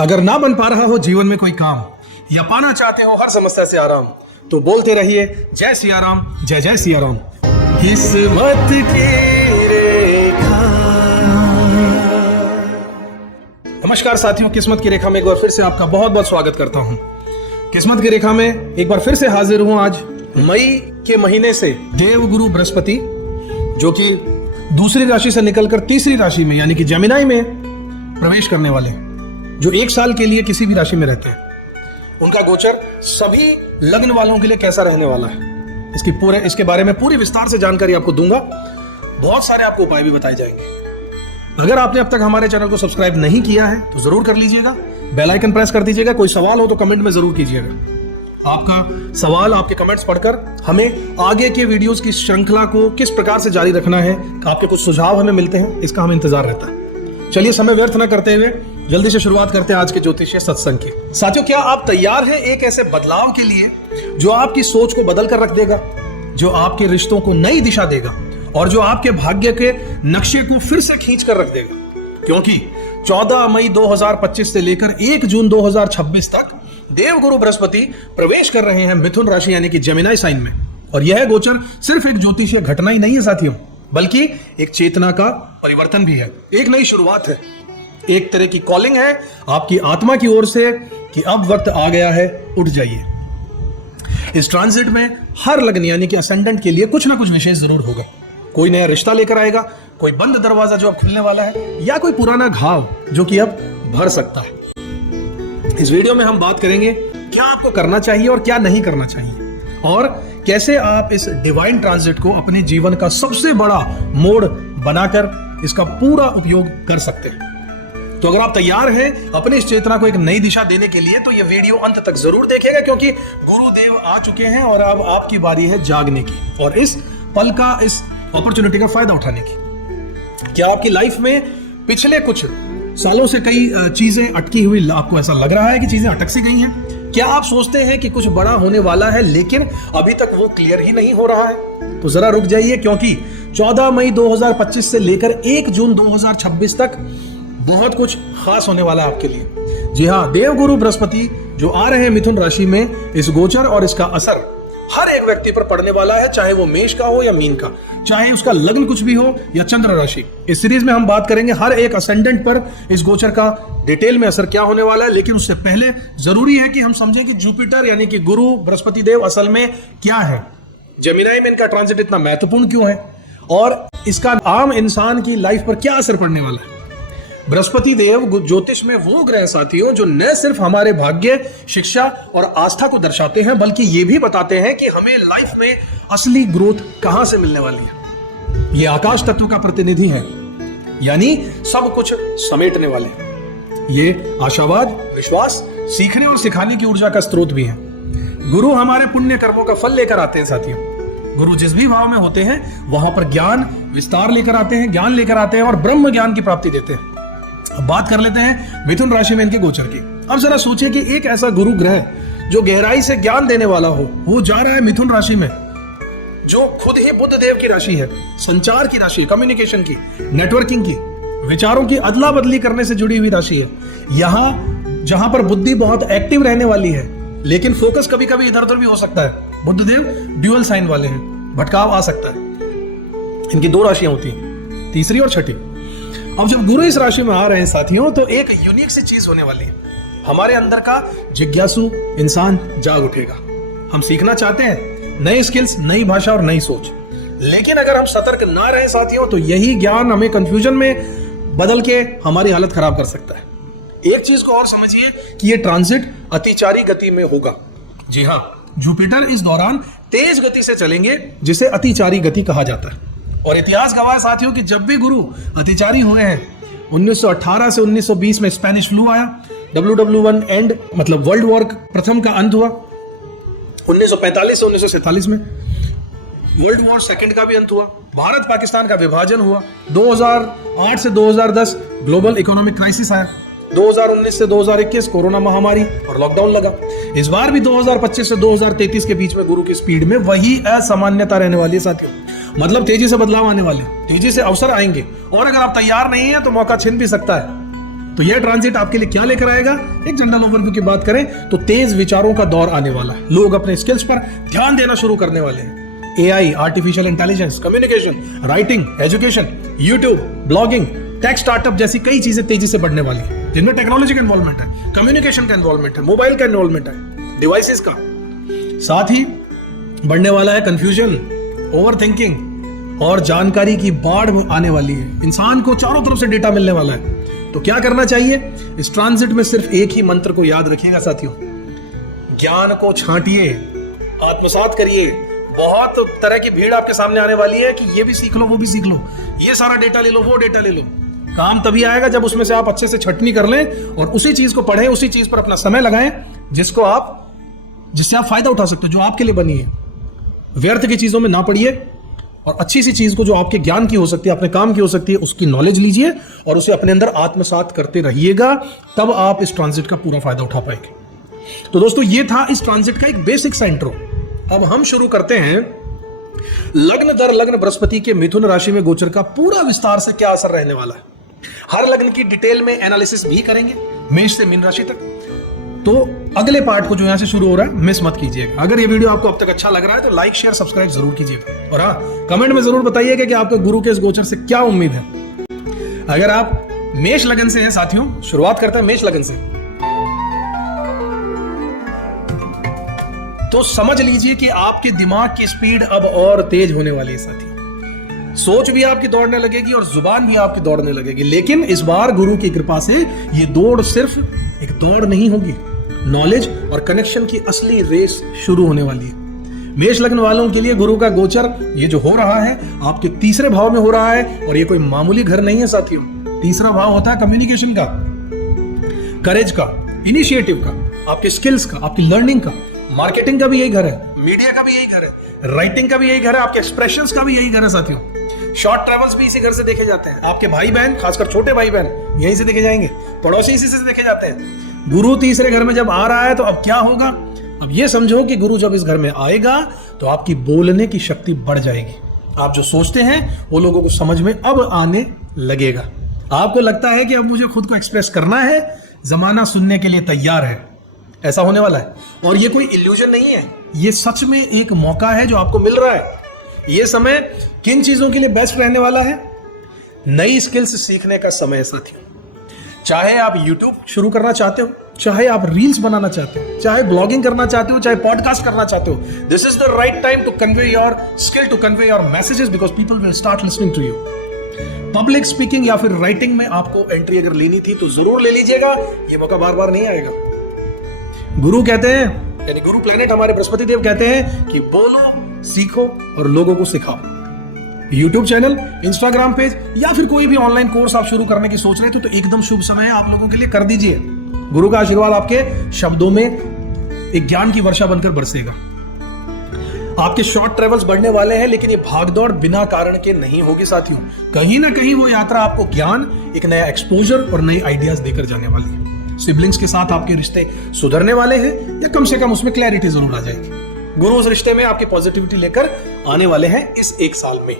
अगर ना बन पा रहा हो जीवन में कोई काम या पाना चाहते हो हर समस्या से आराम, तो बोलते रहिए जय सिया राम, जय जय सिया राम। किस्मत की रेखा। नमस्कार साथियों, किस्मत की रेखा में एक बार फिर से आपका बहुत बहुत स्वागत करता हूं। किस्मत की रेखा में एक बार फिर से हाजिर हूं। आज मई के महीने से देवगुरु बृहस्पति, जो कि दूसरी राशि से निकलकर तीसरी राशि में यानी कि जेमिनी में प्रवेश करने वाले, जो एक साल के लिए किसी भी राशि में रहते हैं, उनका गोचर सभी लग्न वालों के लिए कैसा रहने वाला है, इसके बारे में पूरी विस्तार से जानकारी आपको दूंगा। बहुत सारे आपको उपाय भी बताए जाएंगे। अगर आपने अब तक हमारे चैनल को सब्सक्राइब नहीं किया है तो जरूर कर लीजिएगा, बेल आइकन प्रेस कर दीजिएगा। कोई सवाल हो तो कमेंट में जरूर कीजिएगा। आपका सवाल, आपके कमेंट्स पढ़कर हमें आगे के वीडियोस की श्रृंखला को किस प्रकार से जारी रखना है, आपके कुछ सुझाव हमें मिलते हैं, इसका हमें इंतजार रहता है। चलिए समय व्यर्थ न करते हुए जल्दी से शुरुआत करते हैं आज के ज्योतिषीय सत्संग की। साथियों, क्या आप तैयार हैं एक ऐसे बदलाव के लिए जो आपकी सोच को बदल कर रख देगा, जो आपके रिश्तों को नई दिशा देगा और जो आपके भाग्य के नक्शे को फिर से खींच कर रख देगा? क्योंकि 14 मई 2025 से लेकर 1 जून 2026 तक देवगुरु बृहस्पति प्रवेश कर रहे हैं मिथुन राशि यानी कि जेमिनी साइन में। और यह गोचर सिर्फ एक ज्योतिषीय घटना ही नहीं है साथियों, बल्कि एक चेतना का परिवर्तन भी है, एक नई शुरुआत है, एक तरह की कॉलिंग है आपकी आत्मा की ओर से कि अब वक्त आ गया है, उठ जाइए। इस ट्रांजिट में हर लग्न यानी कि असेंडेंट के लिए कुछ ना कुछ विशेष जरूर होगा। कोई नया रिश्ता लेकर आएगा, कोई बंद दरवाजा जो अब खुलने वाला है, या कोई पुराना घाव जो कि अब भर सकता है। इस वीडियो में हम बात करेंगे क्या आपको करना चाहिए और क्या नहीं करना चाहिए, और कैसे आप इस डिवाइन ट्रांजिट को अपने जीवन का सबसे बड़ा मोड़ बनाकर इसका पूरा उपयोग कर सकते हैं। तो अगर आप तैयार हैं अपनी इस चेतना को एक नई दिशा देने के लिए, तो यह वीडियो अंत तक जरूर देखिएगा, क्योंकि गुरुदेव आ चुके हैं और अब आपकी बारी है जागने की और इस पल का, इस अपॉर्चुनिटी का फायदा उठाने की। क्या आपकी लाइफ में पिछले कुछ सालों से कई चीजें अटकी हुई, आपको ऐसा लग रहा है कि चीजें अटक सी गई हैं? क्या आप सोचते हैं कि कुछ बड़ा होने वाला है लेकिन अभी तक वो क्लियर ही नहीं हो रहा है? तो जरा रुक जाइए, क्योंकि 14 मई 2025 से लेकर 1 जून 2026 तक बहुत कुछ खास होने वाला है आपके लिए। जी हाँ, देवगुरु बृहस्पति जो आ रहे हैं मिथुन राशि में, इस गोचर और इसका असर हर एक व्यक्ति पर पड़ने वाला है, चाहे वो मेष का हो या मीन का, चाहे उसका लग्न कुछ भी हो या चंद्र राशि। इस सीरीज में हम बात करेंगे हर एक असेंडेंट पर इस गोचर का डिटेल में असर क्या होने वाला है। लेकिन उससे पहले जरूरी है कि हम समझें कि जुपिटर यानी कि गुरु बृहस्पति देव असल में क्या है, जेमिनी में इनका ट्रांजिट इतना महत्वपूर्ण क्यों है, और इसका आम इंसान की लाइफ पर क्या असर पड़ने वाला है। बृहस्पति देव ज्योतिष में वो ग्रह साथियों जो न सिर्फ हमारे भाग्य, शिक्षा और आस्था को दर्शाते हैं, बल्कि ये भी बताते हैं कि हमें लाइफ में असली ग्रोथ कहां से मिलने वाली है। ये आकाश तत्व का प्रतिनिधि है, यानी सब कुछ समेटने वाले हैं। ये आशावाद, विश्वास, सीखने और सिखाने की ऊर्जा का स्रोत भी है। गुरु हमारे पुण्य कर्मों का फल लेकर आते हैं साथियों। गुरु जिस भी भाव में होते हैं वहां पर ज्ञान विस्तार लेकर आते हैं, ज्ञान लेकर आते हैं और ब्रह्म ज्ञान की प्राप्ति देते हैं। अब बात कर लेते हैं मिथुन राशि में इनके गोचर की। अब जरा सोचिए कि एक ऐसा गुरु ग्रह जो गहराई से ज्ञान देने वाला हो, वो जा रहा है मिथुन राशि में, जो खुद ही बुध देव की राशि है, संचार की राशि, कम्युनिकेशन की, नेटवर्किंग की, विचारों की अदला बदली करने से जुड़ी हुई राशि है। यहां जहां पर बुद्धि बहुत एक्टिव रहने वाली है, लेकिन फोकस कभी कभी इधर उधर भी हो सकता है। बुध देव ड्यूअल साइन वाले हैं, भटकाव आ सकता है। इनकी 2 राशियां होती हैं, तीसरी और छठी। अब जब गुरु इस राशि में आ रहे हैं साथियों, तो एक यूनिक सी चीज होने वाली है। हमारे अंदर का जिज्ञासु इंसान जाग उठेगा। हम सीखना चाहते हैं नई स्किल्स, नई भाषा और नई सोच, लेकिन अगर हम सतर्क ना रहे साथियों, तो यही ज्ञान हमें कंफ्यूजन में बदल के हमारी हालत खराब कर सकता है। एक चीज को और समझिए कि ये ट्रांजिट अतिचारी गति में होगा। जी हाँ, जुपिटर इस दौरान तेज गति से चलेंगे, जिसे अतिचारी गति कहा जाता है। और इतिहास गवाह साथियों कि जब भी गुरु अतिचारी हुए हैं, 1918 से 1920 में स्पेनिश फ्लू आया, WW1 एंड मतलब वर्ल्ड वॉर प्रथम का अंत हुआ, 1945 से 1947 में वर्ल्ड वॉर सेकंड का भी अंत हुआ, भारत पाकिस्तान का विभाजन हुआ, 2008 से 2010 ग्लोबल इकोनॉमिक क्राइसिस आया, 2019 से 2021 कोरोना महामारी और लॉकडाउन लगा। इस बार भी 2025 से 2033 के बीच में गुरु की स्पीड में वही असामान्यता रहने वाली है साथियों। मतलब तेजी से बदलाव आने वाले, तेजी से अवसर आएंगे, और अगर आप तैयार नहीं हैं तो मौका छिन भी सकता है। तो यह ट्रांजिट आपके लिए क्या लेकर आएगा? एक जनरल ओवरव्यू की बात करें तो तेज विचारों का दौर आने वाला है। लोग अपने स्किल्स पर ध्यान देना शुरू करने वाले हैं। AI, artificial intelligence, communication, writing, education, YouTube, blogging, tech startup जैसी कई चीजें तेजी से बढ़ने वाली है, जिनमें टेक्नोलॉजी का इन्वॉल्वमेंट है, कम्युनिकेशन का इन्वॉल्वमेंट है, मोबाइल का इन्वॉल्वमेंट है, डिवाइसेस का। साथ ही बढ़ने वाला है कंफ्यूजन, ओवरथिंकिंग और जानकारी की बाढ़ आने वाली है। इंसान को चारों तरफ से डेटा मिलने वाला है। तो क्या करना चाहिए? इस ट्रांजिट में सिर्फ एक ही मंत्र को याद रखिएगा साथियों, ज्ञान को छांटिए, आत्मसात करिए। बहुत तरह की भीड़ आपके सामने आने वाली है कि ये भी सीख लो, वो भी सीख लो, ये सारा डेटा ले लो, वो डेटा ले लो। काम तभी आएगा जब उसमें से आप अच्छे से छटनी कर लें और उसी चीज को पढ़ें, उसी चीज पर अपना समय लगाएं जिससे आप फायदा उठा सकते हो, जो आपके लिए बनी है। व्यर्थ की चीजों में ना पड़िए और अच्छी सी चीज को जो आपके ज्ञान की हो सकती है, अपने काम की हो सकती है, उसकी नॉलेज लीजिए और उसे अपने अंदर आत्मसात करते रहिएगा। तब आप इस ट्रांजिट का पूरा फायदा उठा पाएंगे। तो दोस्तों, ये था इस ट्रांजिट का एक बेसिक सा इंट्रो। अब हम शुरू करते हैं लग्न दर लग्न बृहस्पति के मिथुन राशि में गोचर का पूरा विस्तार से क्या असर रहने वाला है। हर लग्न की डिटेल में एनालिसिस भी करेंगे, मेष से मीन राशि तक। तो अगले पार्ट को जो यहां से शुरू हो रहा है, मिस मत कीजिएगा। अगर ये वीडियो आपको अब तक अच्छा लग रहा है तो लाइक, शेयर, सब्सक्राइब जरूर कीजिएगा। और हाँ, कमेंट में जरूर बताइएगा कि आपके गुरु के इस गोचर से क्या उम्मीद है। अगर आप मेष लगन से हैं साथियों, शुरुआत करते हैं मेष लगन से। तो समझ लीजिए कि आपके दिमाग की स्पीड अब और तेज होने वाली है साथी। सोच भी आपकी दौड़ने लगेगी और जुबान भी आपकी दौड़ने लगेगी। लेकिन इस बार गुरु की कृपा से ये दौड़ सिर्फ एक दौड़ नहीं होगी, नॉलेज और कनेक्शन की असली रेस शुरू होने वाली है। मेष लग्न वालों के लिए गुरु का गोचर ये जो हो रहा है आपके तीसरे भाव में हो रहा है। और ये कोई मामूली घर नहीं है साथियों। तीसरा भाव होता है कम्युनिकेशन का, करेज का, इनिशिएटिव का, आपके स्किल्स का, आपकी लर्निंग का। मार्केटिंग का भी यही घर है, मीडिया का भी यही घर है, राइटिंग का भी यही घर है, आपके एक्सप्रेशंस का भी यही घर है साथियों। शॉर्ट ट्रेवल्स भी इसी घर से देखे जाते हैं। आपके भाई बहन, खासकर छोटे भाई बहन, यहीं से देखे जाएंगे। पड़ोसी इसी से देखे जाते हैं। गुरु तीसरे घर में जब आ रहा है तो अब क्या होगा? अब ये समझो कि गुरु जब इस घर में आएगा तो आपकी बोलने की शक्ति बढ़ जाएगी। आप जो सोचते हैं वो लोगों को समझ में अब आने लगेगा। आपको लगता है कि अब मुझे खुद को एक्सप्रेस करना है, जमाना सुनने के लिए तैयार है। ऐसा होने वाला है। और ये कोई इल्यूजन नहीं है, ये सच में एक मौका है जो आपको मिल रहा है। ये समय किन चीजों के लिए बेस्ट रहने वाला है? नई स्किल्स सीखने का समय साथियों। चाहे आप YouTube शुरू करना चाहते हो, चाहे आप रील्स बनाना चाहते हो, चाहे ब्लॉगिंग करना चाहते हो, चाहे पॉडकास्ट करना चाहते हो, this is the right time to convey your skill, to convey your messages, because people will start listening to you. Public speaking या फिर राइटिंग में आपको एंट्री अगर लेनी थी तो जरूर ले लीजिएगा। ये मौका बार बार नहीं आएगा। गुरु कहते हैं, यानी गुरु प्लैनेट हमारे बृहस्पति देव कहते हैं कि बोलो, सीखो और लोगों को सिखाओ। YouTube चैनल, Instagram पेज या फिर कोई भी ऑनलाइन कोर्स आप शुरू करने की सोच रहे थे तो एकदम शुभ समय है आप लोगों के लिए, कर दीजिए। गुरु का आशीर्वाद आपके शब्दों में एक ज्ञान की वर्षा बनकर बरसेगा। आपके शॉर्ट ट्रेवल्स बढ़ने वाले हैं, लेकिन ये भागदौड़ बिना कारण के नहीं होगी साथियों। कहीं ना कहीं वो यात्रा आपको ज्ञान, एक नया एक्सपोजर और नई आइडियाज देकर जाने वाली है। सिबलिंग्स के साथ आपके रिश्ते सुधरने वाले हैं या कम से कम उसमें क्लैरिटी जरूर आ जाएगी। गुरु उस रिश्ते में आपकी पॉजिटिविटी लेकर आने वाले हैं इस एक साल में।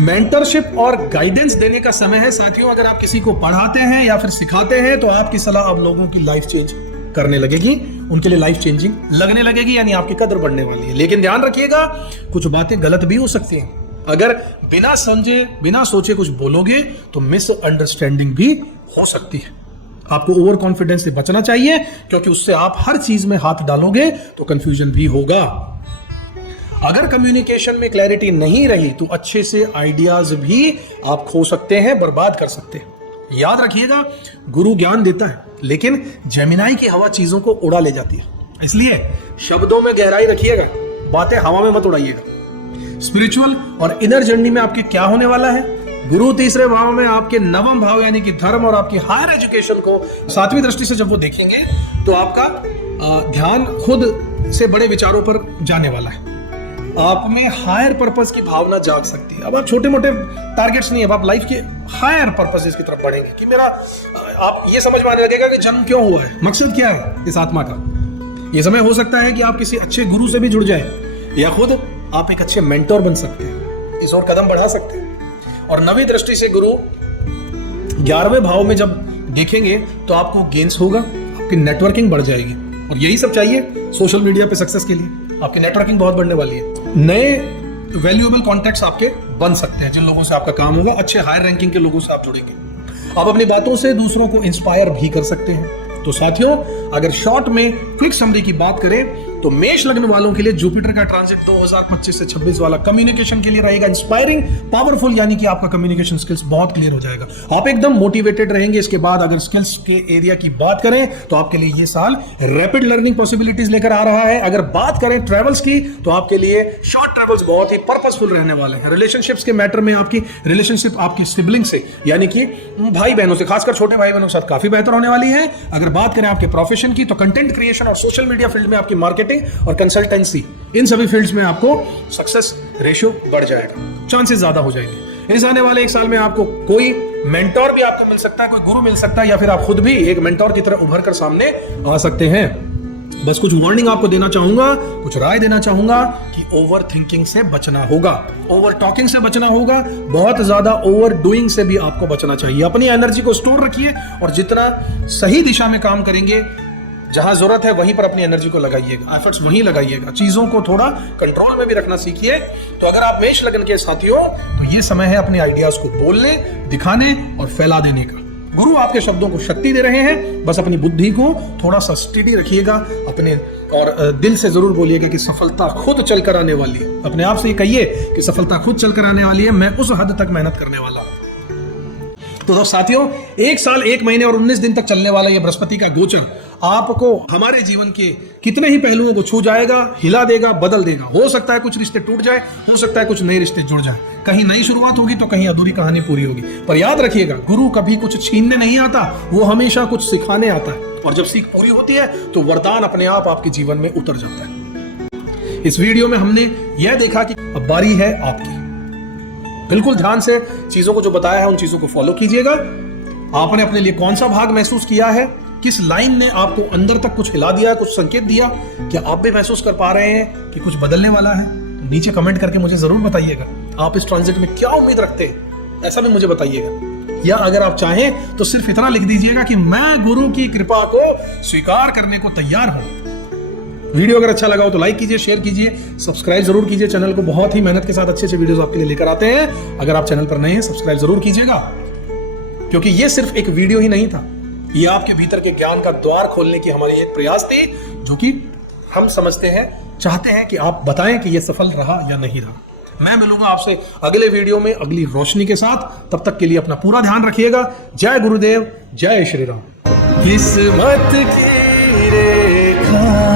मेंटरशिप और गाइडेंस देने का समय है साथियों। अगर आप किसी को पढ़ाते हैं या फिर सिखाते हैं तो आपकी सलाह अब लोगों की लाइफ चेंज करने लगेगी, उनके लिए लाइफ चेंजिंग लगने लगेगी, यानी आपकी कदर बढ़ने वाली है। लेकिन ध्यान रखिएगा, कुछ बातें गलत भी हो सकती हैं। अगर बिना समझे, बिना सोचे कुछ बोलोगे तो मिसअंडरस्टैंडिंग भी हो सकती है। आपको ओवर कॉन्फिडेंस से बचना चाहिए, क्योंकि उससे आप हर चीज में हाथ डालोगे तो कंफ्यूजन भी होगा। अगर कम्युनिकेशन में क्लैरिटी नहीं रही तो अच्छे से आइडियाज भी आप खो सकते हैं, बर्बाद कर सकते हैं। याद रखिएगा, गुरु ज्ञान देता है, लेकिन जेमिनाई की हवा चीजों को उड़ा ले जाती है। इसलिए शब्दों में गहराई रखिएगा, बातें हवा में मत उड़ाइएगा। स्पिरिचुअल और इनर जर्नी में आपके क्या होने वाला है? गुरु तीसरे भाव में आपके नवम भाव यानी कि धर्म और आपकी हायर एजुकेशन को सातवीं दृष्टि से जब वो देखेंगे तो आपका ध्यान खुद से बड़े विचारों पर जाने वाला है। आप में हायर पर्पस की भावना जाग सकती है। अब आप छोटे मोटे टारगेट्स नहीं है, अब आप लाइफ के हायर पर्पसेस की तरफ बढ़ेंगे कि मेरा, आप ये समझ में आने लगेगा कि जन्म क्यों हुआ है, मकसद क्या है इस आत्मा का। ये समय हो सकता है कि आप किसी अच्छे गुरु से भी जुड़ जाएं या खुद आप एक अच्छे मेंटोर बन सकते हैं, इस और कदम बढ़ा सकते हैं। और नवी दृष्टि से गुरु 11वें भाव में जब देखेंगे तो आपको गेन्स होगा, आपकी नेटवर्किंग बढ़ जाएगी और यही सब चाहिए सोशल मीडिया पे सक्सेस के लिए। आपकी नेटवर्किंग बहुत बढ़ने वाली है, नए वैल्यूएबल कॉन्टैक्ट्स आपके बन सकते हैं जिन लोगों से आपका काम होगा, अच्छे हायर रैंकिंग के लोगों से आप जुड़ेंगे। आप अपनी बातों से दूसरों को इंस्पायर भी कर सकते हैं। तो साथियों, अगर शॉर्ट में क्विक समरी की बात करें तो मेष लग्न वालों के लिए जुपिटर का ट्रांजिट 2025 से 26 वाला कम्युनिकेशन के लिए रहेगा इंस्पायरिंग, पावरफुल, यानी कि आपका कम्युनिकेशन स्किल्स बहुत क्लियर हो जाएगा, आप एकदम मोटिवेटेड रहेंगे। इसके बाद अगर स्किल्स के एरिया की बात करें तो आपके लिए ये साल रैपिड लर्निंग पॉसिबिलिटीज लेकर आ रहा है। अगर बात करें ट्रेवल्स की तो आपके लिए शॉर्ट ट्रेवल्स बहुत ही पर्पसफुल रहने वाले हैं। रिलेशनशिप्स के मैटर में आपकी रिलेशनशिप आपकी सिबलिंग से, यानी कि भाई बहनों से, खासकर छोटे भाई बहनों के साथ काफी बेहतर होने वाली है। अगर बात करें आपके प्रोफेशन की तो कंटेंट क्रिएशन और सोशल मीडिया फील्ड में आपकी मार्केटिंग और कंसल्टेंसी, इन सभी फील्ड्स में आपको सक्सेस रेशियो बढ़ जाएगा, चांसेस ज्यादा हो जाएंगे। इस आने वाले एक साल में आपको कोई मेंटोर भी आपको मिल सकता है, कोई गुरु मिल सकता है, या फिर आप खुद भी एक मेंटोर की तरह उभर कर सामने आ सकते हैं। बस कुछ वार्निंग आपको देना चाहूंगा, कुछ राय देना चाहूंगा कि ओवर थिंकिंग से बचना होगा, ओवर टॉकिंग से बचना होगा, बहुत ज्यादा ओवर डूइंग से भी आपको बचना चाहिए। अपनी एनर्जी को स्टोर रखिए और जितना सही दिशा में काम करेंगे, जहां जरूरत है वहीं पर अपनी एनर्जी को लगाइएगा, एफर्ट्स वहीं लगाइएगा, चीजों को थोड़ा कंट्रोल में भी रखना सीखिए। तो अगर आप मेष लग्न के साथियों, तो ये समय है अपने आइडियाज को बोलने, दिखाने और फैला देने का। गुरु आपके शब्दों को शक्ति दे रहे हैं, बस अपनी बुद्धि को थोड़ा सा स्टेडी रखिएगा अपने, और दिल से जरूर बोलिएगा कि सफलता खुद चलकर आने वाली है। अपने आप से ये कहिए कि सफलता खुद चलकर आने वाली है, मैं उस हद तक मेहनत करने वाला हूं। तो साथियों, 1 साल 1 महीने और 19 दिन तक चलने वाला ये बृहस्पति का गोचर आपको हमारे जीवन के कितने ही पहलुओं को छू जाएगा, हिला देगा, बदल देगा। हो सकता है कुछ रिश्ते टूट जाए, हो सकता है कुछ नए रिश्ते जुड़ जाए, कहीं नई शुरुआत होगी तो कहीं अधूरी कहानी पूरी होगी। पर याद रखिएगा, गुरु कभी कुछ छीनने नहीं आता, वो हमेशा कुछ सिखाने आता है, और जब सीख पूरी होती है तो वरदान अपने आप आपके जीवन में उतर जाता है। इस वीडियो में हमने यह देखा कि अब बारी है आपकी। बिल्कुल ध्यान से चीजों को जो बताया है उन चीजों को फॉलो कीजिएगा। आपने अपने लिए कौन सा भाग महसूस किया है, किस लाइन ने आपको अंदर तक कुछ हिला दिया, कुछ संकेत दिया, क्या आप भी महसूस कर पा रहे हैं कि कुछ बदलने वाला है? तो नीचे कमेंट करके मुझे जरूर बताइएगा आप इस ट्रांजिट में क्या उम्मीद रखते हैं, ऐसा भी मुझे बताइएगा। या अगर आप चाहें तो सिर्फ इतना लिख दीजिएगा कि मैं गुरु की कृपा को स्वीकार करने को तैयार हूं। वीडियो अगर अच्छा लगा हो तो लाइक कीजिए, शेयर कीजिए, सब्सक्राइब जरूर कीजिए चैनल को। बहुत ही मेहनत के साथ अच्छे अच्छे वीडियोस आपके लिए लेकर आते हैं। अगर आप चैनल पर नए हैं, सब्सक्राइब जरूर कीजिएगा, क्योंकि ये सिर्फ एक वीडियो ही नहीं था, ये आपके भीतर के ज्ञान का द्वार खोलने की हमारी एक प्रयास थी, जो कि हम समझते हैं, चाहते हैं कि आप बताएं कि ये सफल रहा या नहीं रहा। मैं मिलूंगा आपसे अगले वीडियो में अगली रोशनी के साथ। तब तक के लिए अपना पूरा ध्यान रखिएगा। जय गुरुदेव, जय श्री राम। किस्मत की रेखा